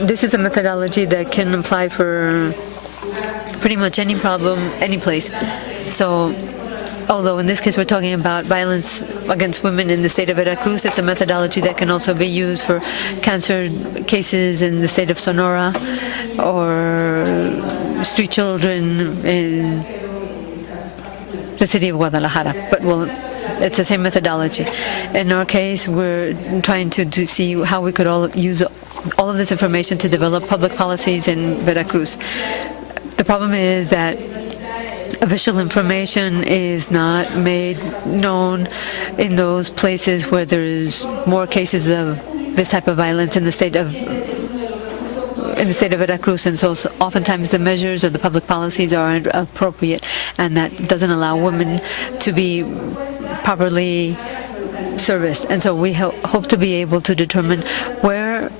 this is a methodology that can apply for pretty much any problem, any place. So, although in this case we're talking about violence against women in the state of Veracruz, it's a methodology that can also be used for cancer cases in the state of Sonora or street children in the city of Guadalajara. But it's the same methodology. In our case, we're trying to see how we could all use all of this information to develop public policies in Veracruz. The problem is that official information is not made known in those places where there's more cases of this type of violence in the state of Veracruz, and so oftentimes the measures of the public policies aren't appropriate, and that doesn't allow women to be properly serviced. And so we hope to be able to determine where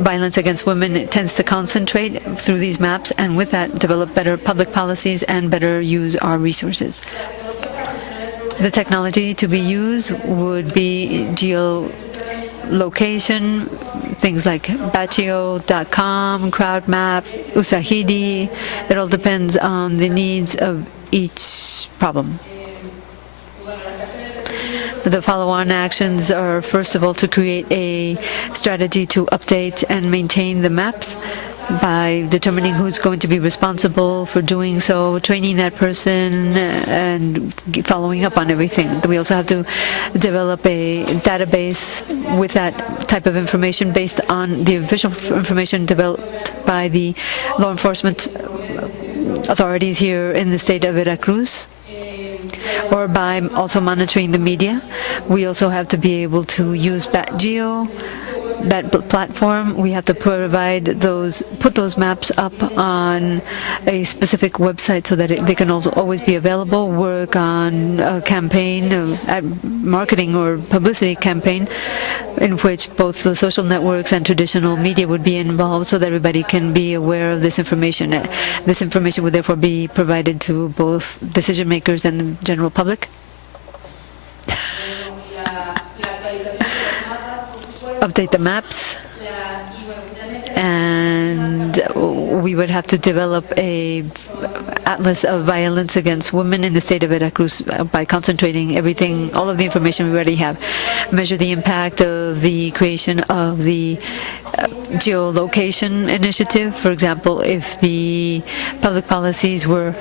violence against women tends to concentrate through these maps, and with that develop better public policies and better use our resources. The technology to be used would be geolocation, things like Batchio.com, CrowdMap, Usahidi. It all depends on the needs of each problem. The follow-on actions are, first of all, to create a strategy to update and maintain the maps by determining who's going to be responsible for doing so, training that person, and following up on everything. We also have to develop a database with that type of information based on the official information developed by the law enforcement authorities here in the state of Veracruz, or by also monitoring the media. We also have to be able to use BatGeo, that platform. We have to put those maps up on a specific website so that they can also always be available. Work on a campaign, marketing or publicity campaign, in which both the social networks and traditional media would be involved, so that everybody can be aware of this information. This information would therefore be provided to both decision makers and the general public. Update the maps, and we would have to develop a atlas of violence against women in the state of Veracruz by concentrating all of the information we already have. Measure the impact of the creation of the geolocation initiative. For example, if the public policies were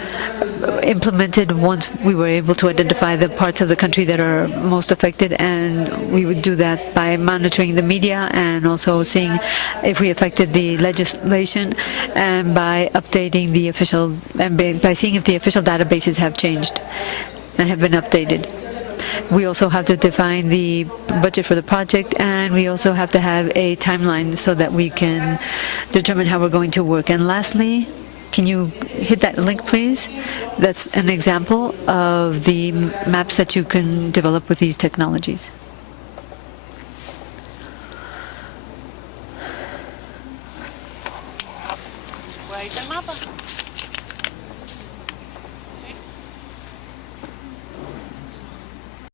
implemented once we were able to identify the parts of the country that are most affected, and we would do that by monitoring the media and also seeing if we affected the legislation, and by updating the official, and by seeing if the official databases have changed and have been updated. We also have to define the budget for the project, and we also have to have a timeline so that we can determine how we're going to work. And lastly, can you hit that link, please? That's an example of the maps that you can develop with these technologies. Ahí está el mapa.